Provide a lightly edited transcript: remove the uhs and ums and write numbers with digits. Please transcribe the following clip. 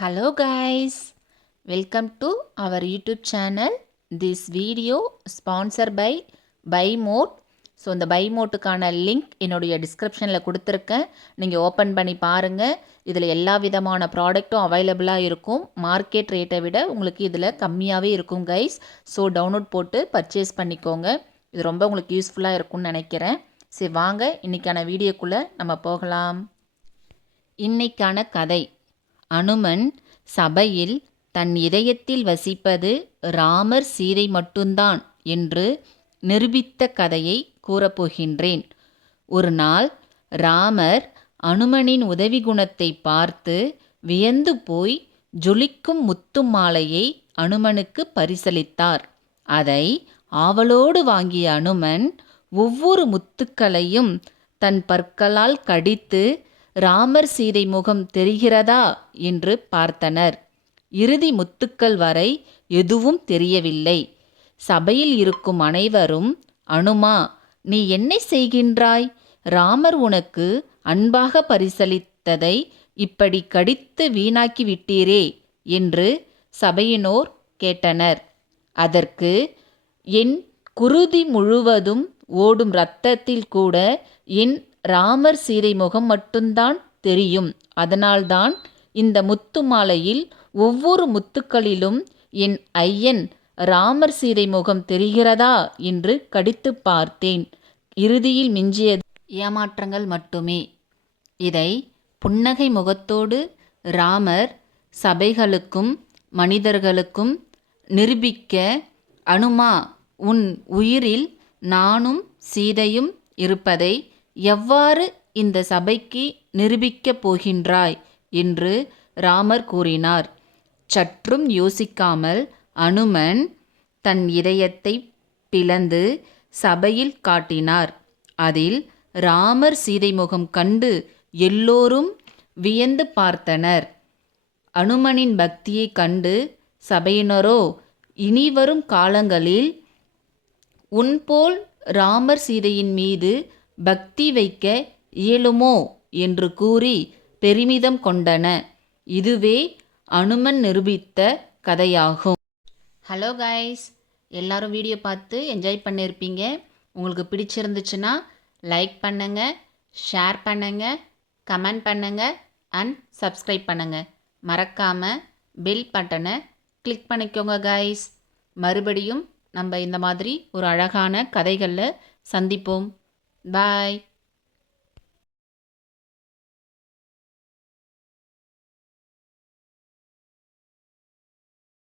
Hello guys, welcome to our YouTube channel. This video sponsored by BuyMote. So இந்த BuyMoteக்கான link என்னுடைய டிஸ்கிரிப்ஷனில் கொடுத்துருக்கேன். நீங்கள் ஓப்பன் பண்ணி பாருங்கள். இதில் எல்லா விதமான ப்ராடக்ட்டும் அவைலபிளாக இருக்கும். மார்க்கெட் ரேட்டை விட உங்களுக்கு இதில் கம்மியாகவே இருக்கும் கைஸ். ஸோ டவுன்லோட் போட்டு பர்ச்சேஸ் பண்ணிக்கோங்க. இது ரொம்ப உங்களுக்கு யூஸ்ஃபுல்லாக இருக்கும்னு நினைக்கிறேன். சரி வாங்க இன்றைக்கான வீடியோக்குள்ளே நம்ம போகலாம். இன்னைக்கான கதை, அனுமன் சபையில் தன் இதயத்தில் வசிப்பது ராமர் சீதை மட்டும்தான் என்று நிரூபித்த கதையை கூறப்போகின்றேன். ஒரு நாள் ராமர் அனுமனின் உதவி குணத்தை பார்த்து வியந்து போய் ஜொலிக்கும் முத்து மாலையை அனுமனுக்கு பரிசளித்தார். அதை ஆவலோடு வாங்கிய அனுமன் ஒவ்வொரு முத்துக்களையும் தன் பற்களால் கடித்து ராமர் சீதை முகம் தெரிகிறதா என்று பார்த்தனர். இறுதி முத்துக்கள் வரை எதுவும் தெரியவில்லை. சபையில் இருக்கும் அனைவரும், அனுமா, நீ என்ன செய்கின்றாய்? ராமர் உனக்கு அன்பாக பரிசளித்ததை இப்படி கடித்து வீணாக்கி விட்டீரே என்று சபையினோர் கேட்டனர். அதற்கு, என் குருதி முழுவதும் ஓடும் இரத்தத்தில் கூட என் ராமர் சீதை முகம் மட்டும்தான் தெரியும். அதனால்தான் இந்த முத்து மாலையில் ஒவ்வொரு முத்துக்களிலும் என் ஐயன் ராமர் சீதை முகம் தெரிகிறதா என்று கடித்து பார்த்தேன். இறுதியில் மிஞ்சியது ஏமாற்றங்கள் மட்டுமே. இதை புன்னகை முகத்தோடு ராமர் சபைகளுக்கும் மனிதர்களுக்கும் நிரூபிக்க, அனுமா, உன் உயிரில் நானும் சீதையும் இருப்பதை எவ்வாறு இந்த சபைக்கு நிரூபிக்கப் போகின்றாய் என்று ராமர் கூறினார். சற்றும் யோசிக்காமல் அனுமன் தன் இதயத்தை பிளந்து சபையில் காட்டினார். அதில் ராமர் சீதை முகம் கண்டு எல்லோரும் வியந்து பார்த்தனர். அனுமனின் பக்தியை கண்டு சபையினரோ, இனிவரும் காலங்களில் உன்போல் ராமர் சீதையின் மீது பக்தி வைக்க இயலுமோ என்று கூறி பெருமிதம் கொண்டன. இதுவே அனுமன் நிரூபித்த கதையாகும். ஹலோ கைஸ், எல்லாரும் வீடியோ பார்த்து என்ஜாய் பண்ணியிருப்பீங்க. உங்களுக்கு பிடிச்சிருந்துச்சுன்னா லைக் பண்ணுங்கள், ஷேர் பண்ணுங்கள், கமெண்ட் பண்ணுங்கள் அண்ட் சப்ஸ்கிரைப் பண்ணுங்கள். மறக்காமல் பெல் பட்டனை கிளிக் பண்ணிக்கோங்க கைஸ். மறுபடியும் நம்ம இந்த மாதிரி ஒரு அழகான கதைகளில் சந்திப்போம். பாய்.